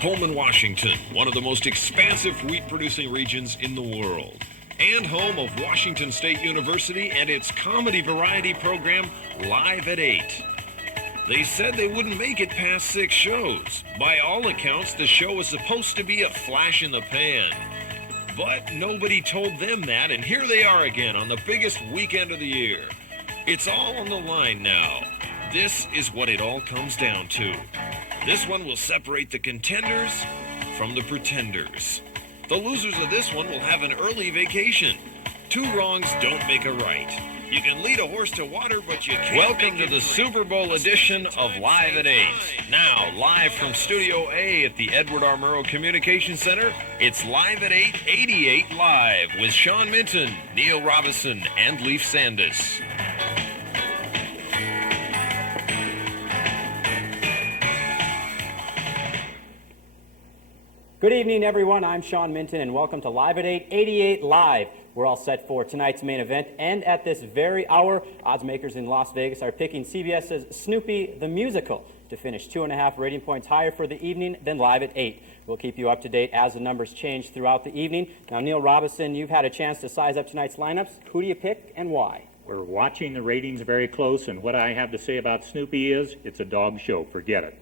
Pullman, Washington, one of the most expansive wheat-producing regions in the world, and home of Washington State University and its comedy variety program, Live at 8. They said they wouldn't make it past 6 shows. By all accounts, the show was supposed to be a flash in the pan. But nobody told them that, and here they are again on the biggest weekend of the year. It's all on the line now. This is what it all comes down to. This one will separate the contenders from the pretenders. The losers of this one will have an early vacation. 2 wrongs don't make a right. You can lead a horse to water, but you can't. Welcome to the Super Bowl edition of Live at 8. Now, live from Studio A at the Edward R. Murrow Communications Center, it's Live at 8, 88 Live with Sean Minton, Neil Robison, and Leif Sandus. Good evening, everyone. I'm Sean Minton, and welcome to Live at 8, 88 Live. We're all set for tonight's main event, and at this very hour, odds makers in Las Vegas are picking CBS's Snoopy the Musical to finish 2.5 rating points higher for the evening than Live at 8. We'll keep you up to date as the numbers change throughout the evening. Now, Neil Robison, you've had a chance to size up tonight's lineups. Who do you pick and why? We're watching the ratings very close, and what I have to say about Snoopy is it's a dog show. Forget it.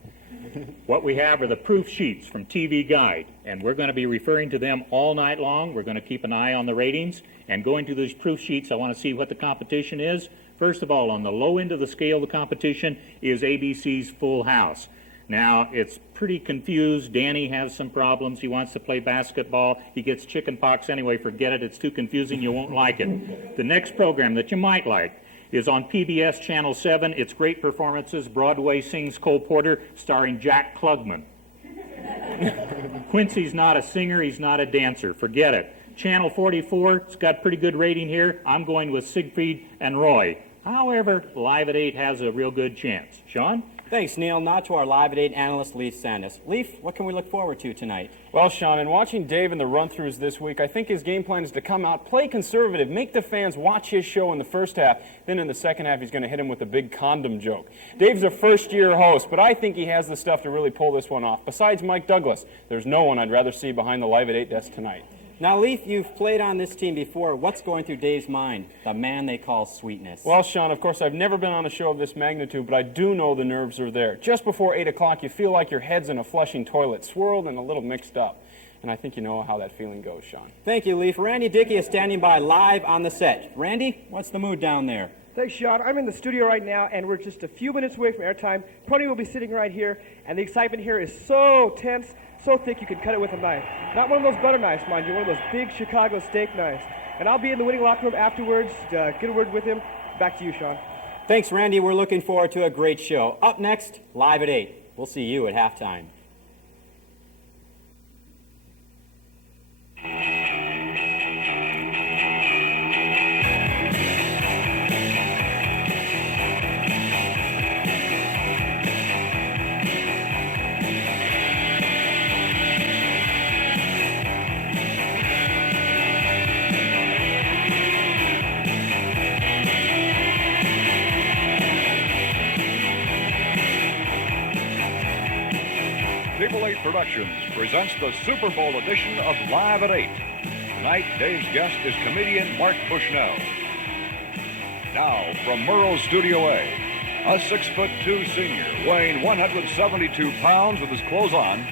What we have are the proof sheets from TV Guide, and we're going to be referring to them all night long. We're going to keep an eye on the ratings, and going to these proof sheets, I want to see what the competition is. First of all, on the low end of the scale, the competition is ABC's Full House. Now, it's pretty confused. Danny has some problems. He wants to play basketball. He gets chicken pox anyway. Forget it. It's too confusing. You won't like it. The next program that you might like is on PBS Channel 7. It's Great Performances. Broadway Sings Cole Porter, starring Jack Klugman. Quincy's not a singer. He's not a dancer. Forget it. Channel 44, it's got pretty good rating here. I'm going with Siegfried and Roy. However, Live at 8 has a real good chance. Sean? Thanks, Neil. Now to our Live at 8 analyst, Leif Sandus. Leif, what can we look forward to tonight? Well, Sean, in watching Dave in the run-throughs this week, I think his game plan is to come out, play conservative, make the fans watch his show in the first half. Then in the second half, he's going to hit him with a big condom joke. Dave's a first-year host, but I think he has the stuff to really pull this one off. Besides Mike Douglas, there's no one I'd rather see behind the Live at 8 desk tonight. Now, Leif, you've played on this team before. What's going through Dave's mind? The man they call Sweetness. Well, Sean, of course, I've never been on a show of this magnitude, but I do know the nerves are there. Just before 8 o'clock, you feel like your head's in a flushing toilet, swirled and a little mixed up. And I think you know how that feeling goes, Sean. Thank you, Leif. Randy Dickey is standing by live on the set. Randy, what's the mood down there? Thanks, Sean. I'm in the studio right now, and we're just a few minutes away from airtime. Pony will be sitting right here, and the excitement here is so tense, so thick you can cut it with a knife. Not one of those butter knives, mind you, one of those big Chicago steak knives. And I'll be in the winning locker room afterwards to get a word with him. Back to you, Sean. Thanks, Randy. We're looking forward to a great show. Up next, Live at 8. We'll see you at halftime. Productions presents the Super Bowl edition of Live at 8. Tonight, Dave's guest is comedian Mark Bushnell. Now, from Murrow Studio A, a 6'2" senior weighing 172 pounds with his clothes on,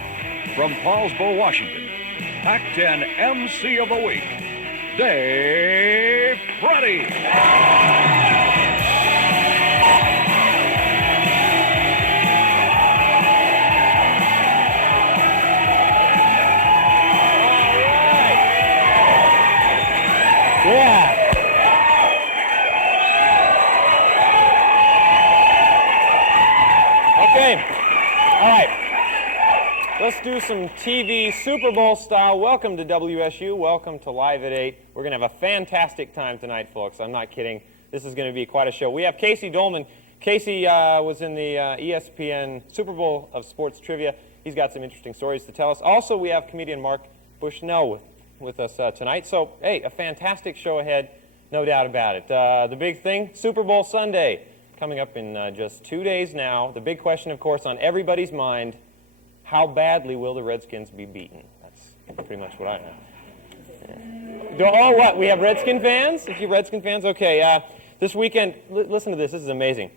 from Paulsbo, Washington, Pac-10 MC of the Week, Dave Brady. Yeah. Okay. All right. Let's do some TV Super Bowl style. Welcome to WSU. Welcome to Live at 8. We're going to have a fantastic time tonight, folks. I'm not kidding. This is going to be quite a show. We have Casey Dolman. Casey was in the ESPN Super Bowl of Sports Trivia. He's got some interesting stories to tell us. Also, we have comedian Mark Bushnell with us tonight. So, hey, a fantastic show ahead. No doubt about it. The big thing, Super Bowl Sunday, coming up in just 2 days now. The big question, of course, on everybody's mind, how badly will the Redskins be beaten? That's pretty much what I know. Yeah. Oh, what? We have Redskin fans? If you Redskin fans? Okay. This weekend, listen to this. This is amazing.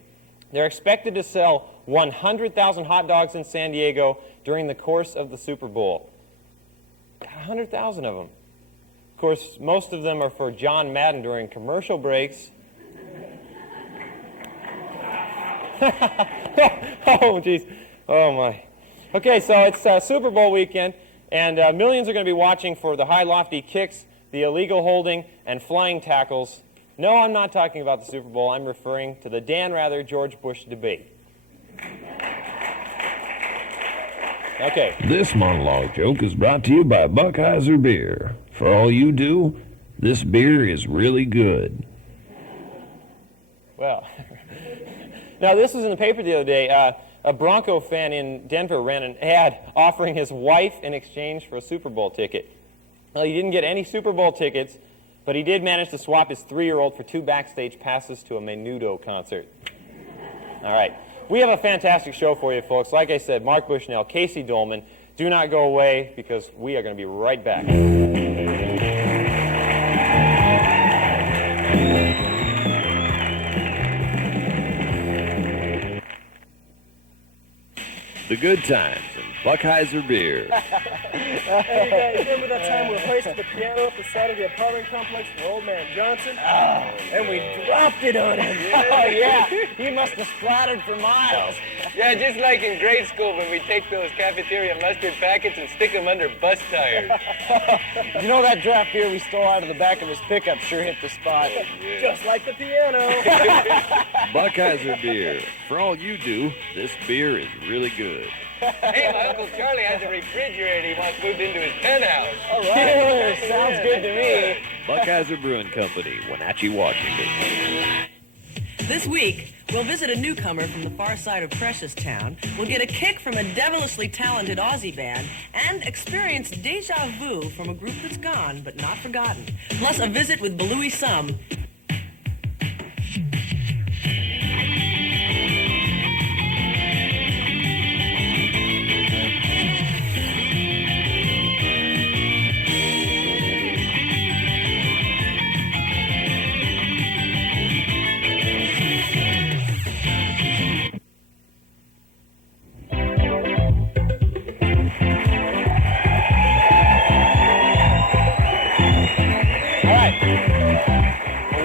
They're expected to sell 100,000 hot dogs in San Diego during the course of the Super Bowl. 100,000 of them. Of course, most of them are for John Madden during commercial breaks. Oh, jeez. Oh, my. Okay, so it's Super Bowl weekend, and millions are going to be watching for the high, lofty kicks, the illegal holding, and flying tackles. No, I'm not talking about the Super Bowl. I'm referring to the Dan Rather-George Bush debate. Okay. This monologue joke is brought to you by Buckheiser Beer. For all you do, this beer is really good. Well, now this was in the paper the other day. A Bronco fan in Denver ran an ad offering his wife in exchange for a Super Bowl ticket. Well, he didn't get any Super Bowl tickets, but he did manage to swap his 3-year-old for 2 backstage passes to a Menudo concert. All right. We have a fantastic show for you, folks. Like I said, Mark Bushnell, Casey Dolman. Do not go away, because we are going to be right back. The good times and Buckheiser Beer. Hey, guys, remember that time we hoisted the piano up the side of the apartment complex for Old Man Johnson? Oh, and we dropped it on him. Oh, yeah. He must have splattered for miles. Yeah, just like in grade school when we take those cafeteria mustard packets and stick them under bus tires. You know that draft beer we stole out of the back of his pickup sure hit the spot. Just like the piano. Buckheiser Beer. For all you do, this beer is really good. Hey, my Uncle Charlie has a refrigerator he wants moved into his penthouse. All right. Sounds good to me. Buckheiser Brewing Company, Wenatchee, Washington. This week, we'll visit a newcomer from the far side of Preciostown. We'll get a kick from a devilishly talented Aussie band and experience deja vu from a group that's gone but not forgotten. Plus, a visit with Belouis Sum.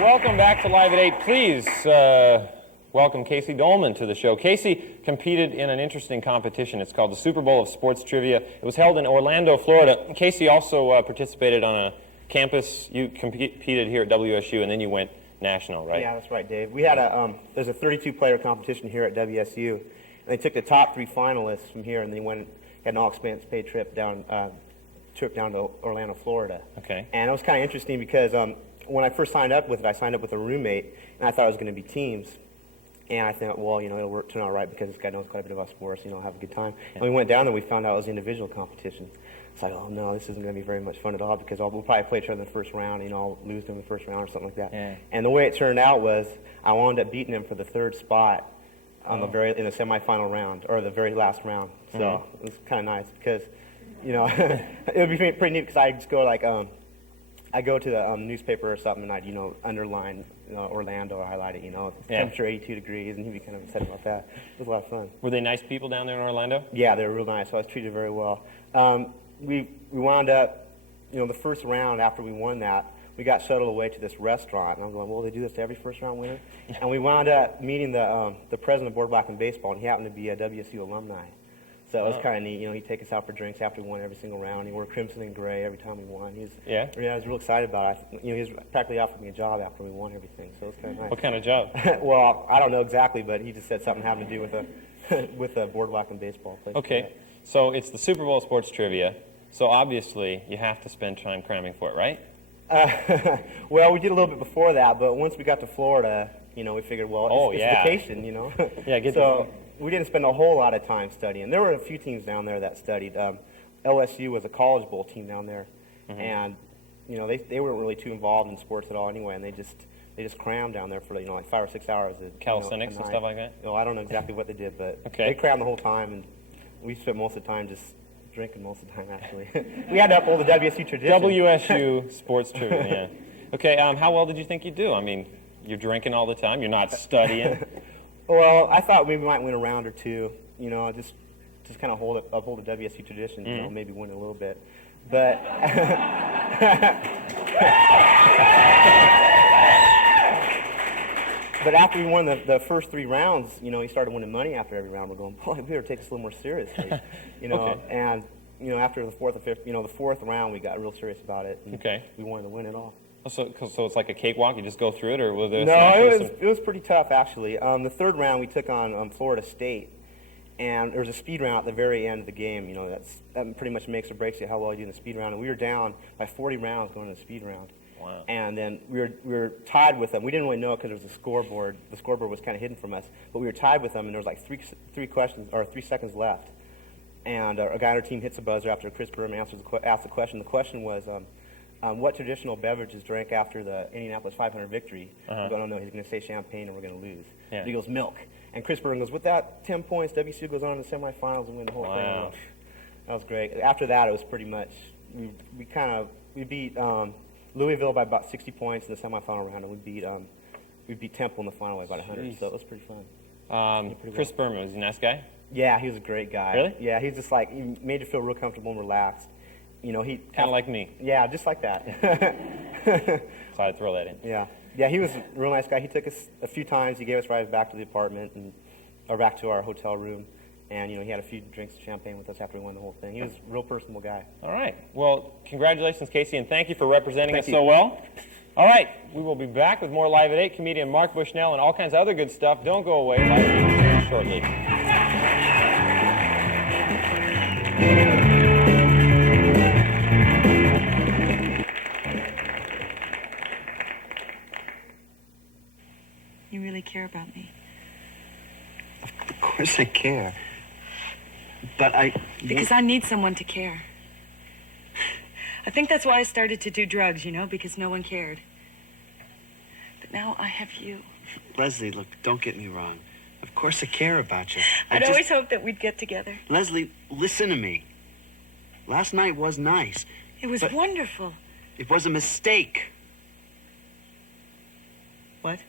Welcome back to Live at 8. Please welcome Casey Dolman to the show. Casey competed in an interesting competition. It's called the Super Bowl of Sports Trivia. It was held in Orlando, Florida. Casey also participated on a campus. You competed here at WSU, and then you went national, right? Yeah, that's right, Dave. We had there's a 32-player competition here at WSU, and they took the top 3 finalists from here, and they had an all-expense-paid trip down to Orlando, Florida. Okay. And it was kind of interesting because when I first signed up with it, I signed up with a roommate, and I thought it was going to be teams. And I thought, well, it'll turn out right because this guy knows quite a bit about sports, have a good time. Yeah. And we went down there, we found out it was individual competition. It's like, oh no, this isn't going to be very much fun at all because we'll probably play each other in the first round, I'll lose them in the first round or something like that. Yeah. And the way it turned out was I wound up beating him for the 3rd spot on in the semifinal round, or the very last round. So it was kind of nice because, it would be pretty neat because I'd just go I go to the newspaper or something, and I'd, underline Orlando or highlight it, temperature 82 degrees, and he'd be kind of upset about that. It was a lot of fun. Were they nice people down there in Orlando? Yeah, they were real nice. So I was treated very well. We wound up, the first round after we won that, we got shuttled away to this restaurant, and I'm going, well, they do this to every first round winner? And we wound up meeting the president of Boardwalk and Baseball, and he happened to be a WSU alumni. So it was kind of neat. He'd take us out for drinks after we won every single round. He wore crimson and gray every time we won. I was real excited about it. He was practically offered me a job after we won everything. So it was kind of nice. What kind of job? Well, I don't know exactly, but he just said something having to do with the Boardwalk and Baseball place. Okay, so it's the Super Bowl Sports Trivia. So obviously you have to spend time cramming for it, right? Well, we did a little bit before that, but once we got to Florida, we figured, well, it's vacation, Yeah, we didn't spend a whole lot of time studying. There were a few teams down there that studied. LSU was a College Bowl team down there, and they weren't really too involved in sports at all anyway, and they just crammed down there for like 5 or 6 hours. Calisthenics and stuff like that. I don't know exactly what they did, but okay. They crammed the whole time, and we spent most of the time just drinking most of the time, actually. We had to uphold the WSU tradition. WSU sports trivia, yeah. Okay, how well did you think you'd do? I mean, you're drinking all the time, you're not studying. Well, I thought maybe we might win a round or two, you know, just kind of uphold the WSU tradition, you know, maybe win a little bit. But but after we won the first 3 rounds, you know, he started winning money after every round. We're going, boy, we better take this a little more seriously, you know. Okay. And you know, after the 4th or 5th, you know, the 4th round, we got real serious about it. And Okay. we wanted to win it all. So it's like a cakewalk, you just go through it, or was there No, it was pretty tough, actually. The 3rd round, we took on Florida State, and there was a speed round at the very end of the game. You know, that pretty much makes or breaks you how well you do in the speed round. And we were down by 40 rounds going to the speed round. Wow. And then we were tied with them. We didn't really know it because there was a scoreboard. The scoreboard was kind of hidden from us. But we were tied with them, and there was like 3 seconds left. And a guy on our team hits the buzzer after Chris Berman asked the question. The question was, what traditional beverage is drank after the Indianapolis 500 victory? Uh-huh. We go, oh no, he's going to say champagne and we're going to lose. Yeah. And he goes, milk. And Chris Berman goes, with that 10 points, WSU goes on to the semifinals and win the whole Wow. thing. That was great. After that, it was pretty much, we beat Louisville by about 60 points in the semifinal round, and we beat Temple in the final by about 100. Jeez. So it was pretty fun. Chris Berman, was he a nice guy? Yeah, he was a great guy. Really? Yeah, he was just like, he made you feel real comfortable and relaxed. You know, he Kind of like me. Yeah, just like that. So I'd throw that in. Yeah, he was a real nice guy. He took us a few times. He gave us rides back to the apartment or back to our hotel room, and you know, he had a few drinks of champagne with us after we won the whole thing. He was a real personable guy. All right. Well, congratulations, Casey, and thank you for representing Thank us you. so well. All right, we will be back with more Live at 8. Comedian Mark Bushnell and all kinds of other good stuff. Don't go away. Live at 8 shortly. You really care about me. Of course I care. But Because I need someone to care. I think that's why I started to do drugs, you know, because no one cared. But now I have you. Leslie, look, don't get me wrong. Of course I care about you. I'd always hoped that we'd get together. Leslie, listen to me. Last night was nice. It was But- wonderful. It was a mistake. What?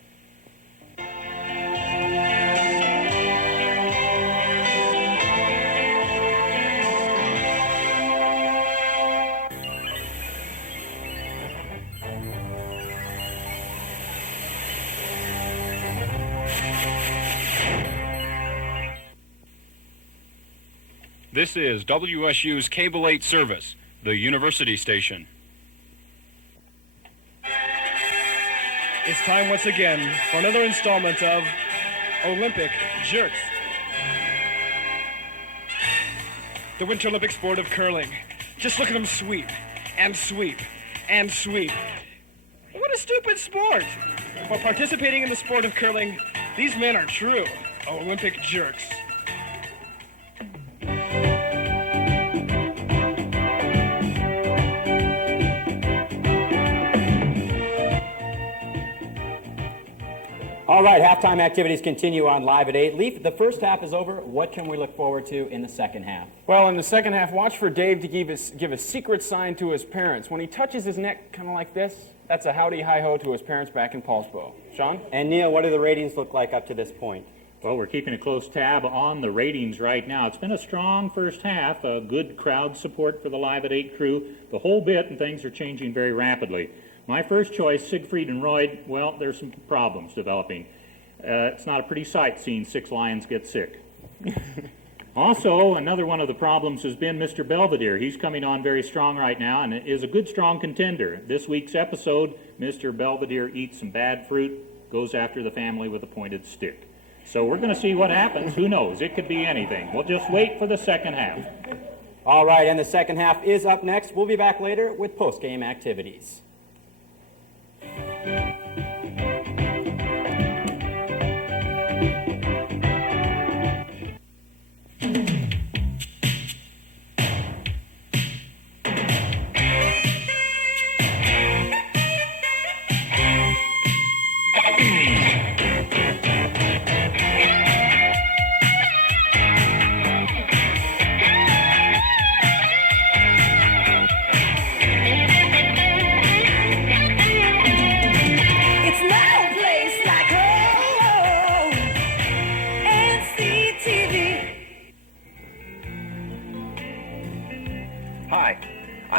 This is WSU's Cable 8 service, the University Station. It's time once again for another installment of Olympic Jerks. The Winter Olympic sport of curling. Just look at them sweep, and sweep, and sweep. What a stupid sport! While participating in the sport of curling, these men are true Olympic jerks. All right, halftime activities continue on Live at 8. Leaf, the first half is over. What can we look forward to in the second half? Well, in the second half, watch for Dave to give a secret sign to his parents. When he touches his neck kind of like this, that's a howdy hi-ho to his parents back in Paulsbo. Sean? And Neil, what do the ratings look like up to this point? Well, we're keeping a close tab on the ratings right now. It's been a strong first half, a good crowd support for the Live at 8 crew, the whole bit, and things are changing very rapidly. My first choice, Siegfried and Royd, well, there's some problems developing. It's not a pretty sight seeing 6 lions get sick. Also, another one of the problems has been Mr. Belvedere. He's coming on very strong right now and is a good, strong contender. This week's episode, Mr. Belvedere eats some bad fruit, goes after the family with a pointed stick. So we're going to see what happens. Who knows? It could be anything. We'll just wait for the second half. All right, and the second half is up next. We'll be back later with post-game activities.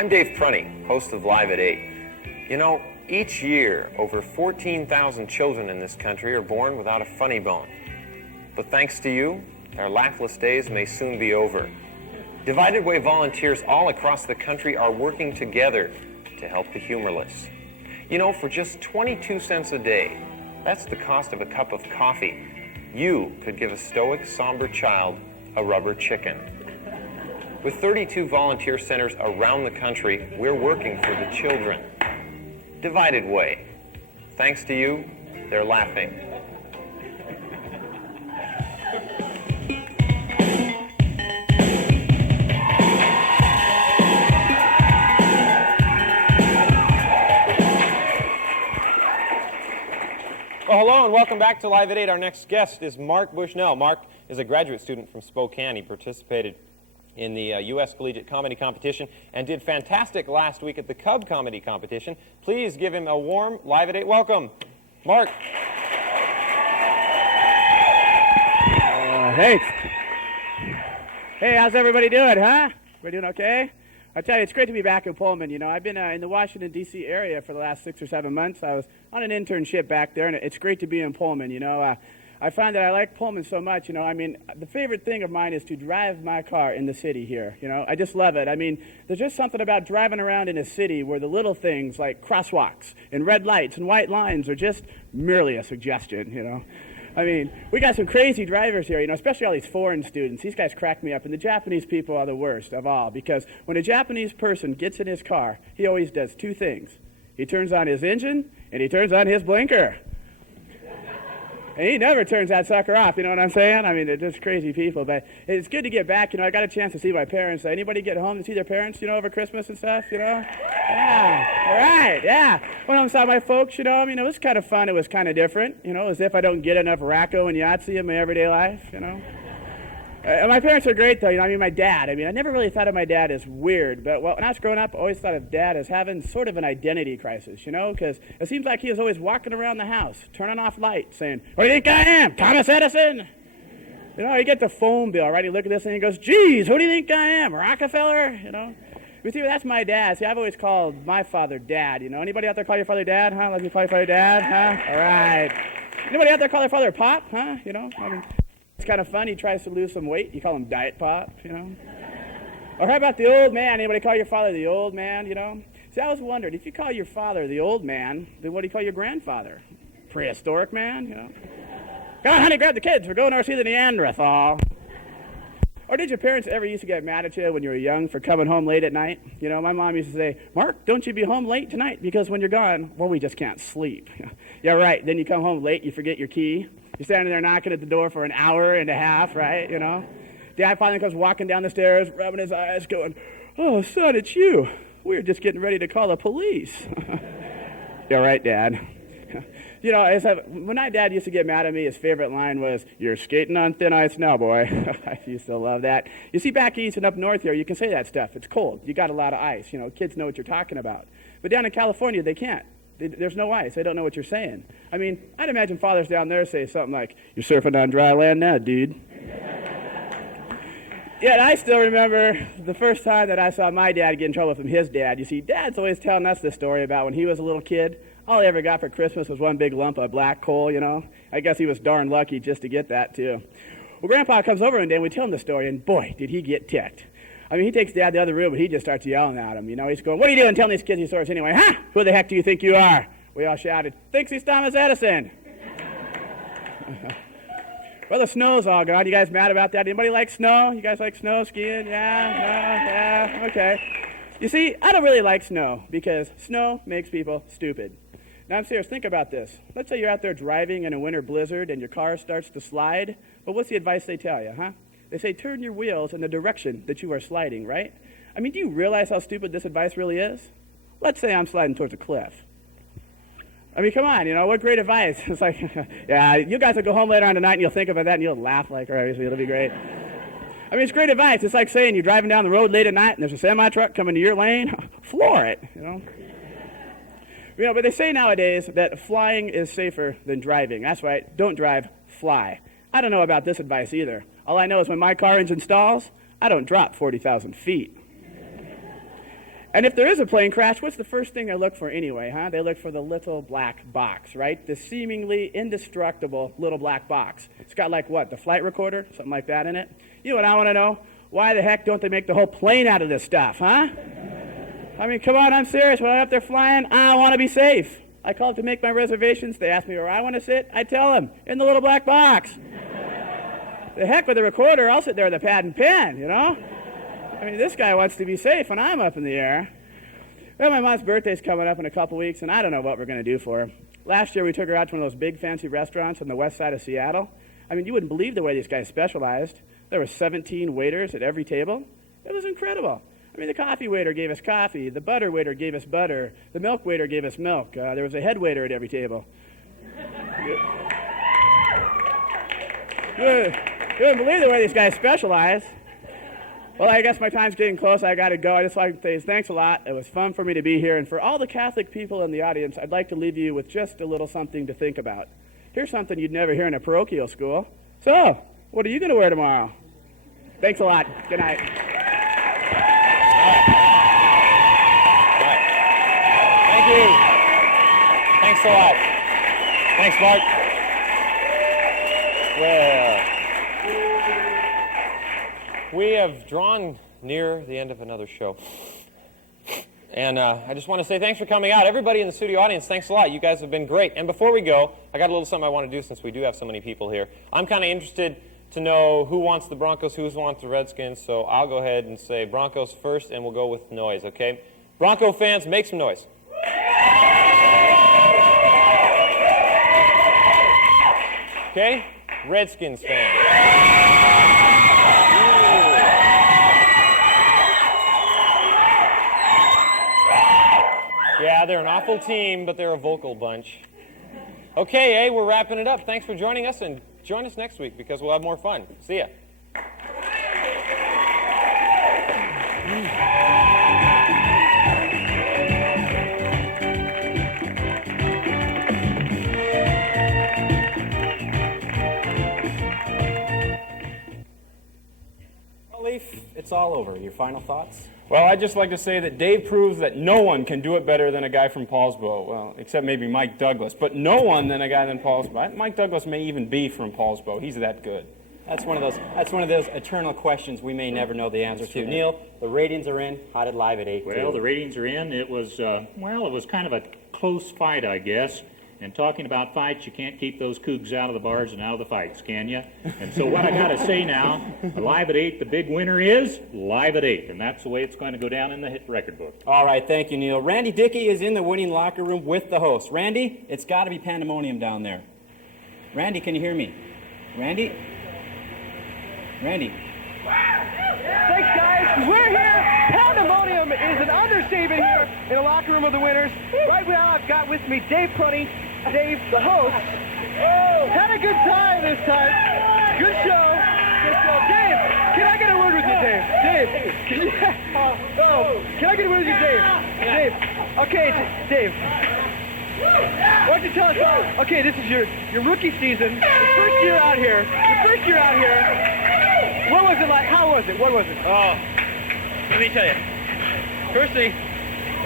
I'm Dave Prunty, host of Live at 8. You know, each year, over 14,000 children in this country are born without a funny bone. But thanks to you, their laughless days may soon be over. Divided Way volunteers all across the country are working together to help the humorless. You know, for just 22 cents a day, that's the cost of a cup of coffee, you could give a stoic, somber child a rubber chicken. With 32 volunteer centers around the country, we're working for the children. Divided Way. Thanks to you, they're laughing. Well, hello and welcome back to Live at 8. Our next guest is Mark Bushnell. Mark is a graduate student from Spokane. He participated in the U.S. Collegiate Comedy Competition and did fantastic last week at the Cub Comedy Competition. Please give him a warm Live at 8 welcome. Mark. Hey. Hey, how's everybody doing, huh? We're doing okay? I tell you, it's great to be back in Pullman. You know, I've been in the Washington, D.C. area for the last 6 or 7 months. I was on an internship back there, and it's great to be in Pullman, you know. I find that I like Pullman so much, you know. I mean, the favorite thing of mine is to drive my car in the city here, you know. I just love it. I mean, there's just something about driving around in a city where the little things like crosswalks and red lights and white lines are just merely a suggestion, you know. I mean, we got some crazy drivers here, you know, especially all these foreign students. These guys crack me up, and the Japanese people are the worst of all, because when a Japanese person gets in his car, he always does 2 things. He turns on his engine, and he turns on his blinker. And he never turns that sucker off, you know what I'm saying? I mean, they're just crazy people, but it's good to get back. You know, I got a chance to see my parents. Anybody get home to see their parents, you know, over Christmas and stuff, you know? Yeah, all right, yeah. Went home and saw my folks, you know. I mean, it was kind of fun. It was kind of different, you know, as if I don't get enough Racco and Yahtzee in my everyday life, you know? My parents are great, though. You know, I mean, my dad. I mean, I never really thought of my dad as weird, but when I was growing up, I always thought of Dad as having sort of an identity crisis, you know, because it seems like he was always walking around the house, turning off lights, saying, "What do you think I am, Thomas Edison?" You know, you get the phone bill, right? You look at this and he goes, "Geez, who do you think I am, Rockefeller?" You know. You see, that's my dad. See, I've always called my father Dad. You know, anybody out there call your father Dad? Huh? Let me call your father Dad? Huh? All right. Anybody out there call their father Pop? Huh? You know, I mean. It's kind of fun. He tries to lose some weight. You call him Diet Pop, you know. Or how about the old man? Anybody call your father the old man, you know? See, I was wondering, if you call your father the old man, then what do you call your grandfather? Prehistoric man, you know? Come on, honey, grab the kids. We're going to see the Neanderthal. Or did your parents ever used to get mad at you when you were young for coming home late at night? You know, my mom used to say, "Mark, don't you be home late tonight, because when you're gone, well, we just can't sleep." Yeah, right. Then you come home late, you forget your key. You're standing there knocking at the door for an hour and a half, right, you know? Dad finally comes walking down the stairs, rubbing his eyes, going, "Oh, son, it's you. We were just getting ready to call the police." Yeah, right, Dad. You know, when my dad used to get mad at me, his favorite line was, "You're skating on thin ice now, boy." I used to love that. You see, back east and up north here, you can say that stuff. It's cold. You got a lot of ice. You know, kids know what you're talking about. But down in California, they can't. There's no ice. They don't know what you're saying. I mean, I'd imagine fathers down there say something like, "You're surfing on dry land now, dude." Yet I still remember the first time that I saw my dad get in trouble from his dad. You see, Dad's always telling us this story about when he was a little kid. All he ever got for Christmas was one big lump of black coal, you know. I guess he was darn lucky just to get that, too. Well, Grandpa comes over one day and we tell him the story, and boy, did he get ticked. I mean, he takes Dad to the other room, and he just starts yelling at him. You know, he's going, "What are you doing telling these kids these stories anyway? Huh? Who the heck do you think you are?" We all shouted, "Thinks he's Thomas Edison." Well, the snow's all gone. You guys mad about that? Anybody like snow? You guys like snow, skiing? Yeah, okay. You see, I don't really like snow because snow makes people stupid. Now, I'm serious. Think about this. Let's say you're out there driving in a winter blizzard and your car starts to slide. But what's the advice they tell you, huh? They say turn your wheels in the direction that you are sliding, right? I mean, do you realize how stupid this advice really is? Let's say I'm sliding towards a cliff. I mean, come on, you know, what great advice. It's like, yeah, you guys will go home later on tonight and you'll think about that and you'll laugh like crazy. It'll be great. I mean, it's great advice. It's like saying you're driving down the road late at night and there's a semi-truck coming to your lane. Floor it, you know. You know, but they say nowadays that flying is safer than driving. That's right. Don't drive, fly. I don't know about this advice either. All I know is when my car engine stalls, I don't drop 40,000 feet. And if there is a plane crash, what's the first thing they look for anyway, huh? They look for the little black box, right? The seemingly indestructible little black box. It's got like what, the flight recorder? Something like that in it? You know what I want to know? Why the heck don't they make the whole plane out of this stuff, huh? I mean, come on, I'm serious. When I'm up there flying, I want to be safe. I call up to make my reservations. They ask me where I want to sit. I tell them, in the little black box. The heck with the recorder, I'll sit there with a pad and pen, you know? I mean, this guy wants to be safe when I'm up in the air. Well, my mom's birthday's coming up in a couple weeks, and I don't know what we're going to do for her. Last year, we took her out to one of those big fancy restaurants on the west side of Seattle. I mean, you wouldn't believe the way these guys specialized. There were 17 waiters at every table. It was incredible. I mean, the coffee waiter gave us coffee. The butter waiter gave us butter. The milk waiter gave us milk. There was a head waiter at every table. You wouldn't believe the way these guys specialize. Well, I guess my time's getting close. I got to go. I just like to say thanks a lot. It was fun for me to be here. And for all the Catholic people in the audience, I'd like to leave you with just a little something to think about. Here's something you'd never hear in a parochial school. So, what are you going to wear tomorrow? Thanks a lot. Good night. Thank you. Thanks a lot. Thanks, Mark. Well, we have drawn near the end of another show. And I just want to say thanks for coming out. Everybody in the studio audience, thanks a lot. You guys have been great. And before we go, I got a little something I want to do since we do have so many people here. I'm kind of interested to know who wants the Broncos, who wants the Redskins. So I'll go ahead and say Broncos first, and we'll go with noise, okay? Bronco fans, make some noise. Okay? Redskins fans. Yeah, they're an awful team, but they're a vocal bunch. Okay, we're wrapping it up. Thanks for joining us, and join us next week because we'll have more fun. See ya. Leaf, it's all over. Your final thoughts? Well, I'd just like to say that Dave proves that no one can do it better than a guy from Paulsbo. Well, except maybe Mike Douglas, but no one than a guy than Paulsbo. Mike Douglas may even be from Paulsbo. He's that good. That's one of those eternal questions we may never know the answer to. Neil, the ratings are in. How did Live at 8 do? Well, the ratings are in. It was it was kind of a close fight, I guess. And talking about fights, you can't keep those cougs out of the bars and out of the fights, can you? And so what I got to say now, Live at 8, the big winner is Live at 8, and that's the way it's going to go down in the hit record book. All right, thank you, Neil. Randy Dickey is in the winning locker room with the host. Randy, it's got to be pandemonium down there. Randy, can you hear me? Randy? Randy? Thanks, guys. We're here. Pandemonium is an understatement here in the locker room of the winners. Right now, I've got with me Dave Prunty, Dave, the host. Had a good time this time. Good show. Good show. Dave, can I get a word with you, Dave? Dave, can I get a word with you, Dave? Dave. Okay, Dave. Why don't you tell us about, okay, this is your rookie season, the first year out here. What was it like? How was it? What was it? Oh, let me tell you. Firstly,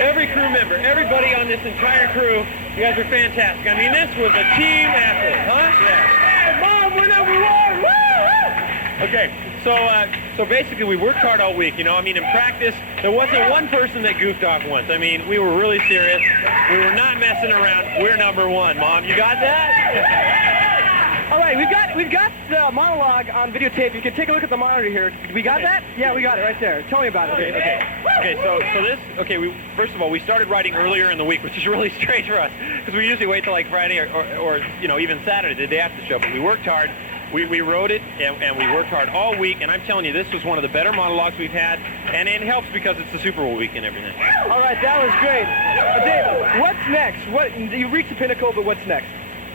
every crew member, everybody on this entire crew, you guys were fantastic. I mean, this was a team effort, huh? Yeah. Mom, we're number one! Woo! Okay, so basically we worked hard all week, you know. I mean, in practice, there wasn't one person that goofed off once. I mean, we were really serious. We were not messing around. We're number one, Mom. You got that? All right, we've got the monologue on videotape. You can take a look at the monitor here. We got that? Yeah, we got it right there. Tell me about it. Okay, first of all, we started writing earlier in the week, which is really strange for us because we usually wait till like Friday or you know, even Saturday, the day after the show. But we worked hard. We wrote it and we worked hard all week. And I'm telling you, this was one of the better monologues we've had. And it helps because it's the Super Bowl week and everything. All right, that was great. Dave, what's next? You reached the pinnacle, but what's next?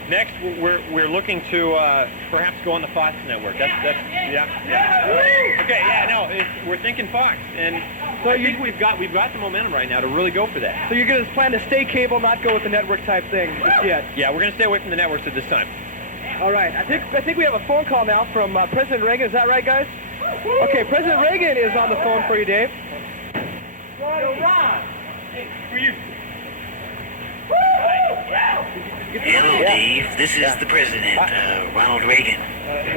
Next, we're looking to perhaps go on the Fox network. That's Okay, we're thinking Fox, and so I think we've got the momentum right now to really go for that. So you're going to plan to stay cable, not go with the network type thing just yet? Yeah, we're going to stay away from the networks at this time. All right, I think we have a phone call now from President Reagan. Is that right, guys? Okay, President Reagan is on the phone for you, Dave. Hello, Dave. This is the president, Ronald Reagan.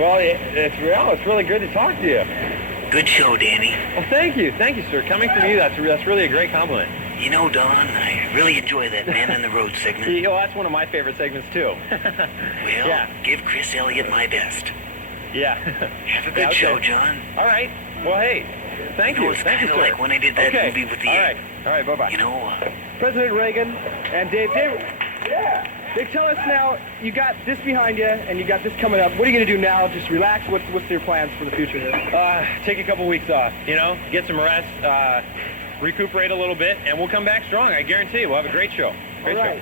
Well, it's really good to talk to you. Good show, Danny. Well, thank you, sir. Coming from you, that's really a great compliment. You know, Don, I really enjoy that Man on the Road segment. You know, that's one of my favorite segments, too. Well, give Chris Elliott my best. Yeah. Have a good show, John. All right. Well, hey, thank you. It's Thank you, kind of sir. like when I did that movie with the... All right, bye-bye. You know... President Reagan and Dave, tell us now, you got this behind you, and you got this coming up. What are you going to do now? Just relax? What's your plans for the future here? Take a couple weeks off, get some rest, recuperate a little bit, and we'll come back strong. I guarantee you, we'll have a great show. Great show.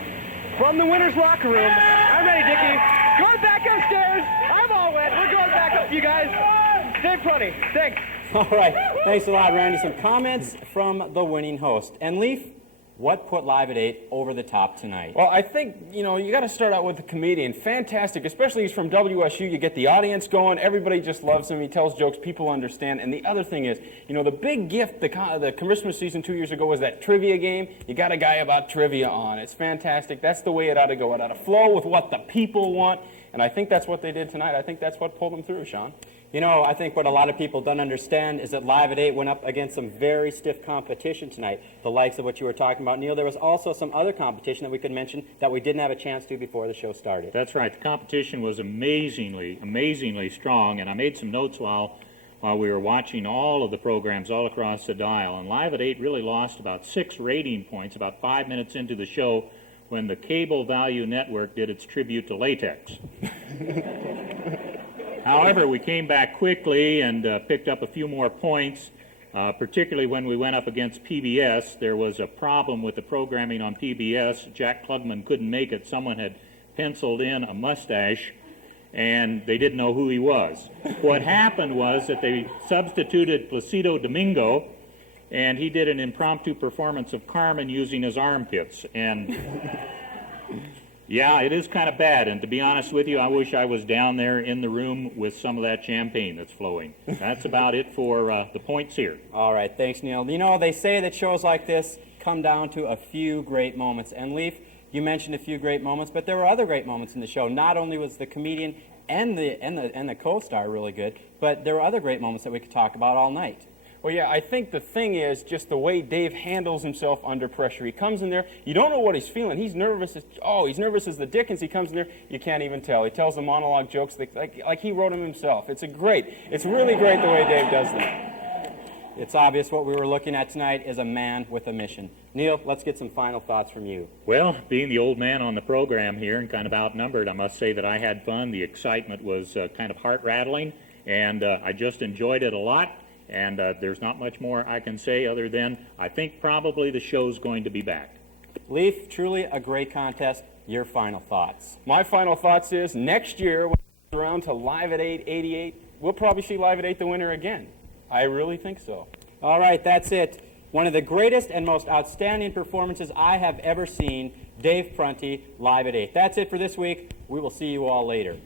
From the winner's locker room, I'm ready, Dickie. Going back upstairs. I'm all wet. We're going back up, you guys. Dave Prunty, thanks. All right. Thanks a lot, Randy. Some comments from the winning host. And Leaf, what put Live at 8 over the top tonight? Well, I think, you got to start out with the comedian. Fantastic, especially he's from WSU. You get the audience going. Everybody just loves him. He tells jokes people understand. And the other thing is, the big gift the Christmas season 2 years ago was that trivia game. You got a guy about trivia on. It's fantastic. That's the way it ought to go. It ought to flow with what the people want. And I think that's what they did tonight. I think that's what pulled them through, Sean. I think what a lot of people don't understand is that Live at 8 went up against some very stiff competition tonight, the likes of what you were talking about. Neil, there was also some other competition that we could mention that we didn't have a chance to before the show started. That's right. The competition was amazingly strong, and I made some notes while we were watching all of the programs all across the dial. And Live at 8 really lost about 6 rating points about 5 minutes into the show when the Cable Value Network did its tribute to latex. However, we came back quickly and picked up a few more points, particularly when we went up against PBS. There was a problem with the programming on PBS. Jack Klugman couldn't make it. Someone had penciled in a mustache, and they didn't know who he was. What happened was that they substituted Placido Domingo, and he did an impromptu performance of Carmen using his armpits. And... yeah, it is kind of bad, and to be honest with you, I wish I was down there in the room with some of that champagne that's flowing. That's about it for the points here. All right, thanks, Neil. They say that shows like this come down to a few great moments. And Leaf, you mentioned a few great moments, but there were other great moments in the show. Not only was the comedian and the co-star really good, but there were other great moments that we could talk about all night. Well, yeah, I think the thing is just the way Dave handles himself under pressure. He comes in there, you don't know what he's feeling. He's nervous as the dickens. He comes in there, you can't even tell. He tells the monologue jokes like he wrote them himself. It's really great the way Dave does them. It's obvious what we were looking at tonight is a man with a mission. Neil, let's get some final thoughts from you. Well, being the old man on the program here and kind of outnumbered, I must say that I had fun. The excitement was kind of heart-rattling, and I just enjoyed it a lot. And there's not much more I can say other than I think probably the show's going to be back. Leaf, truly a great contest. Your final thoughts? My final thoughts is next year, when it's around to Live at 8, 88, we'll probably see Live at 8 the winner again. I really think so. All right, that's it. One of the greatest and most outstanding performances I have ever seen, Dave Prunty, Live at 8. That's it for this week. We will see you all later.